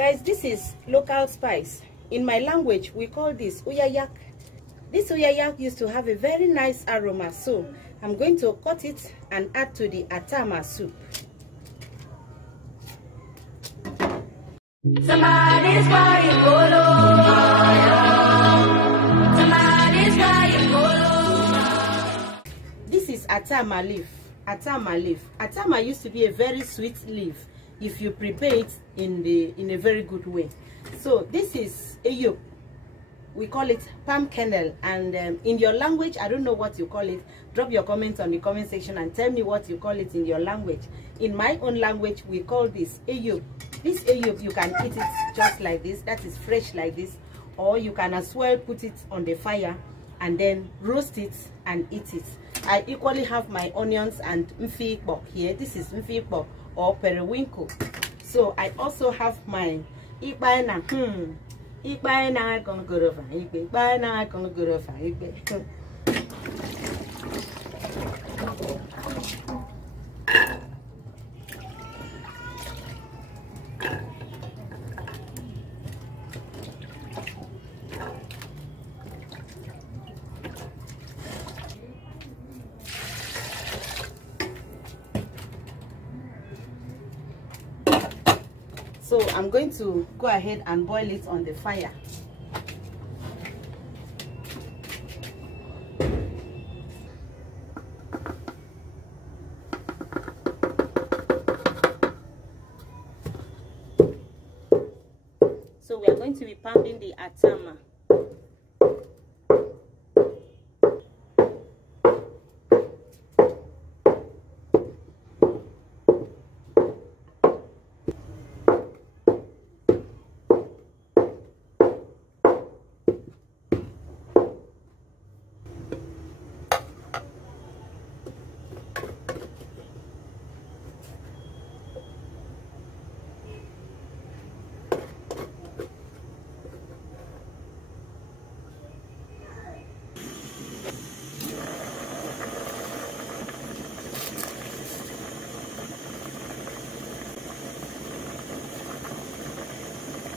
Guys, this is local spice. In my language, we call this uyayak. This uyayak used to have a very nice aroma, so I'm going to cut it and add to the atama soup. Somebody's crying, Golo. Somebody's crying, Golo. This is atama leaf. Atama leaf. Atama used to be a very sweet leaf if you prepare it in a very good way. So this is eyop. We call it palm kernel, and in your language, I don't know what you call it. Drop your comments on the comment section and tell me what you call it in your language. In my own language, we call this eyop. This eyop, you can eat it just like this, that is fresh like this, or you can as well put it on the fire and then roast it and eat it. I equally have my onions and mfikbok here. This is mfikbok or periwinkle. So I also have my ikbaina. Ikbaina gonna go over. Ikbaina gonna go over. So I'm going to go ahead and boil it on the fire. So we are going to be pounding the atama.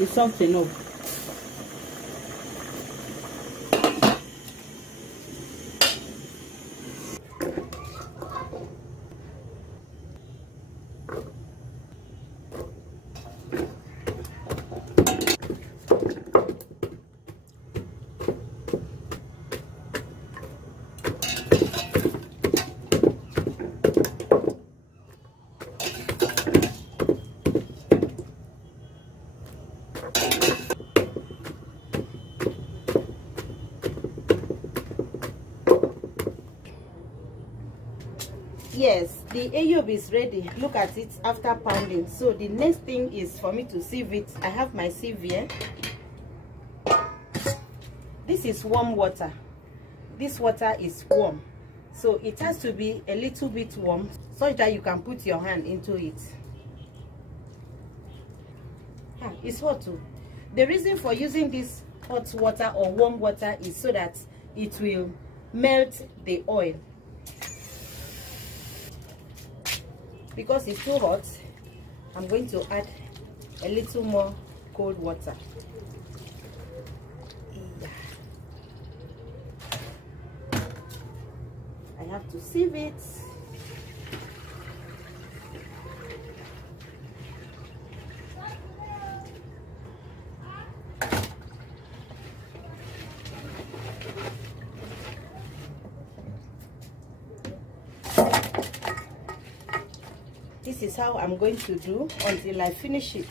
It's something up. Yes, the eyop is ready. Look at it after pounding. So the next thing is for me to sieve it. I have my sieve here. This is warm water. This water is warm, so it has to be a little bit warm so that you can put your hand into it. It's hot too. The reason for using this hot water or warm water is so that it will melt the oil. Because it's too hot, I'm going to add a little more cold water. I have to sieve it. This is how I'm going to do until I finish it.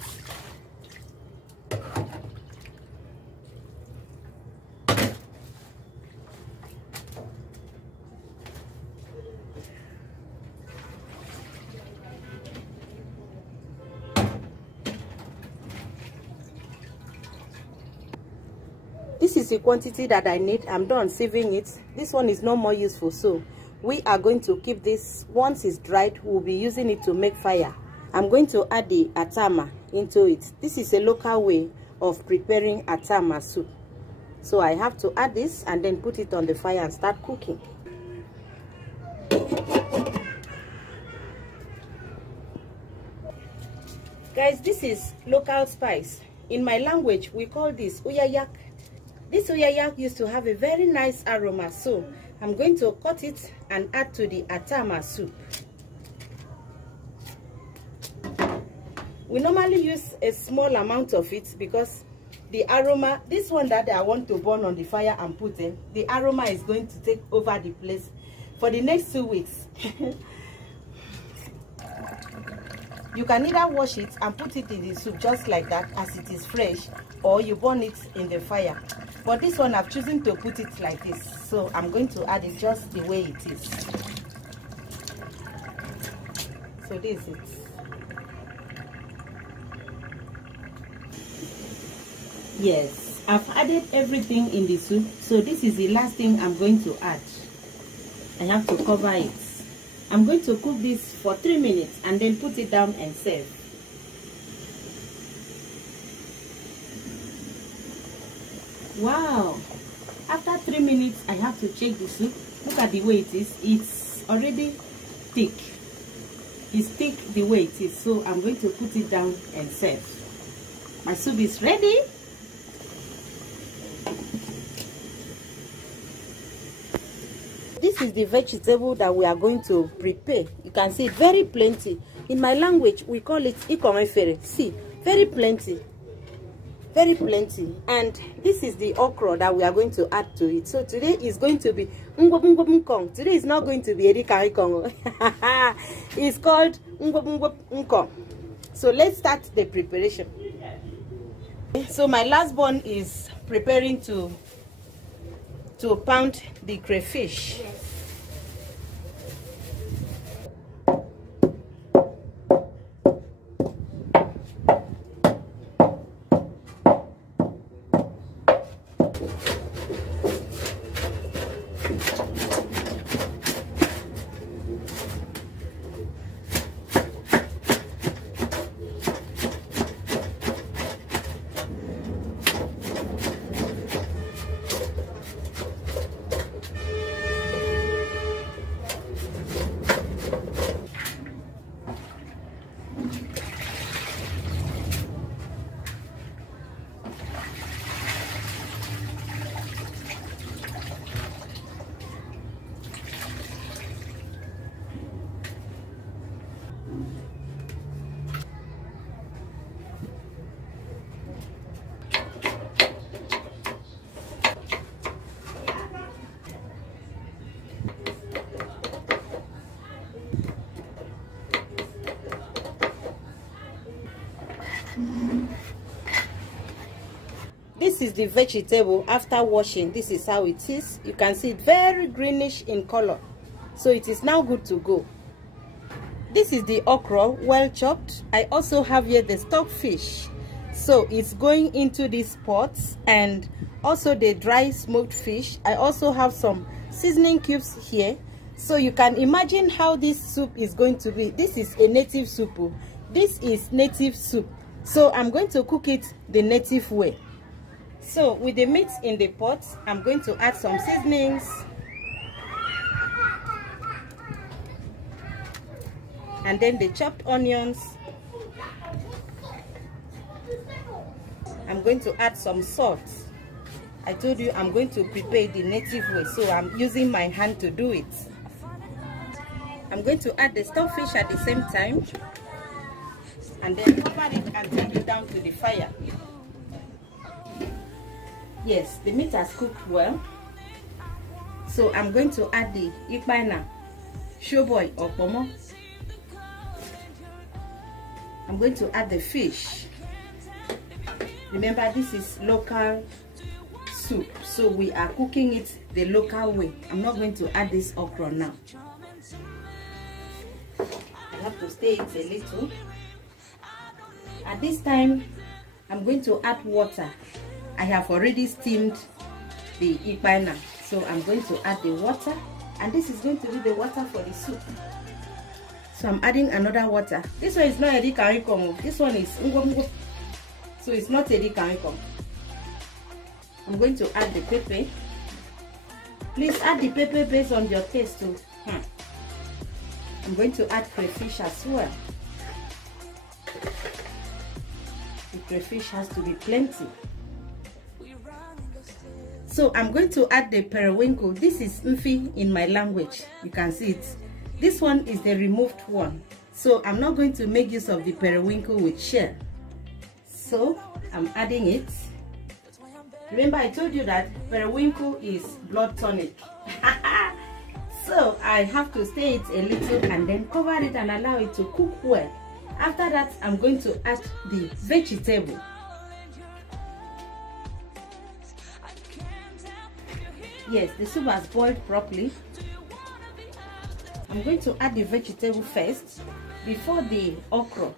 This is the quantity that I need. I'm done sieving it. This one is no more useful, so we are going to keep this. Once it's dried, we'll be using it to make fire. I'm going to add the atama into it. This is a local way of preparing atama soup. So I have to add this and then put it on the fire and start cooking. Guys, this is local spice. In my language, we call this uyayak. This uyayak used to have a very nice aroma, so I'm going to cut it and add to the atama soup. We normally use a small amount of it because the aroma, this one that I want to burn on the fire and put in, the aroma is going to take over the place for the next 2 weeks. You can either wash it and put it in the soup just like that as it is fresh, or you burn it in the fire. But this one I've chosen to put it like this, so I'm going to add it just the way it is. So this is it. Yes, I've added everything in the soup, so this is the last thing I'm going to add. I have to cover it. I'm going to cook this for 3 minutes and then put it down and serve. Wow! After 3 minutes, I have to check the soup. Look at the way it is. It's already thick. It's thick the way it is, so I'm going to put it down and serve. My soup is ready. This is the vegetable that we are going to prepare. You can see it very plenty. In my language, we call it ikomefere. See, very plenty. Very plenty. And this is the okra that we are going to add to it. So today is going to be ngwabungwabungkong. Today is not going to be erikarikong. It's called ngwabungwabungkong. So let's start the preparation. So my last born is preparing to pound the crayfish. Yes. This is the vegetable after washing. This is how it is. You can see it very greenish in color, so it is now good to go. This is the okra, well chopped. I also have here the stockfish, so it's going into this pot, and also the dry smoked fish. I also have some seasoning cubes here, so you can imagine how this soup is going to be. This is a native soup. This is native soup, so I'm going to cook it the native way. So with the meat in the pot, I'm going to add some seasonings. And then the chopped onions. I'm going to add some salt. I told you I'm going to prepare the native way, so I'm using my hand to do it. I'm going to add the stockfish at the same time. And then cover it and take it down to the fire. Yes, the meat has cooked well. So I'm going to add the ikpaina, showboy or pomo. I'm going to add the fish. Remember, this is local soup, so we are cooking it the local way. I'm not going to add this okra now. I have to stir it a little. At this time, I'm going to add water. I have already steamed the ikpaina, so I'm going to add the water, and this is going to be the water for the soup. So I'm adding another water. This one is not edi karikom. This one is ngwongwo, so it's not edi karikom. I'm going to add the pepper. Please add the pepper based on your taste too. I'm going to add crayfish as well. crayfish has to be plenty. So I'm going to add the periwinkle. This is mfi in my language. You can see it. This one is the removed one. So I'm not going to make use of the periwinkle with shell. So I'm adding it. Remember I told you that periwinkle is blood tonic. So I have to stir it a little and then cover it and allow it to cook well. After that, I'm going to add the vegetable. Yes, the soup has boiled properly. I'm going to add the vegetable first before the okra.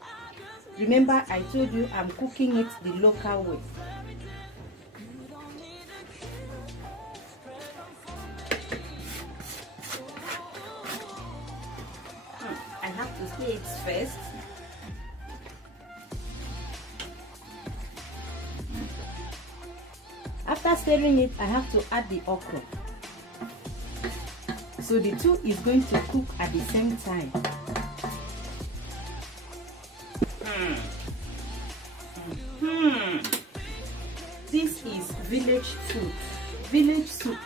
Remember I told you I'm cooking it the local way. I have to stir it first. After stirring it, I have to add the okra. So the two is going to cook at the same time. This is village food, village soup.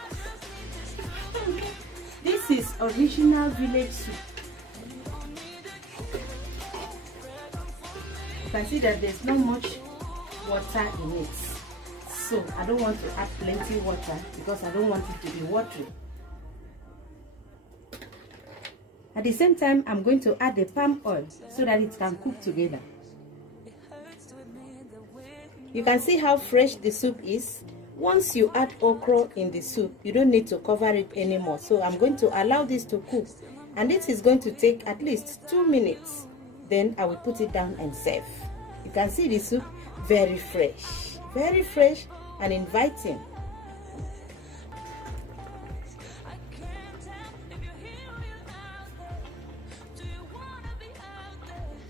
This is original village soup. You can see that there's not much water in it. So I don't want to add plenty water because I don't want it to be watery. At the same time, I'm going to add the palm oil so that it can cook together. You can see how fresh the soup is. Once you add okra in the soup, you don't need to cover it anymore. So I'm going to allow this to cook. And this is going to take at least 2 minutes. Then I will put it down and serve. You can see the soup very fresh and inviting.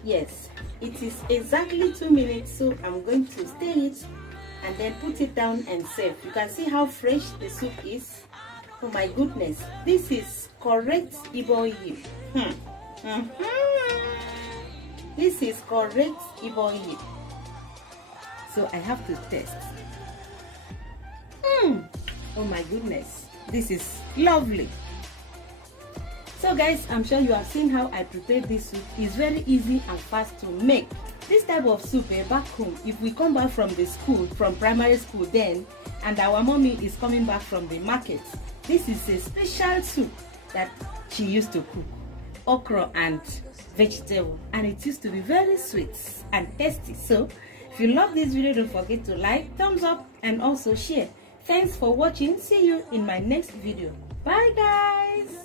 Yes, it is exactly 2 minutes, so I'm going to stir it and then put it down and serve. You can see how fresh the soup is. Oh my goodness, this is correct Igbo yip. This is correct Igbo yip. So I have to test. Oh my goodness, this is lovely. So guys, I'm sure you have seen how I prepared this soup. It's very easy and fast to make. This type of soup back home, if we come back from the school, from primary school then, and our mommy is coming back from the market, this is a special soup that she used to cook. Okra and vegetable, and it used to be very sweet and tasty. So if you love this video, don't forget to like, thumbs up, and also share. Thanks for watching. See you in my next video. Bye guys.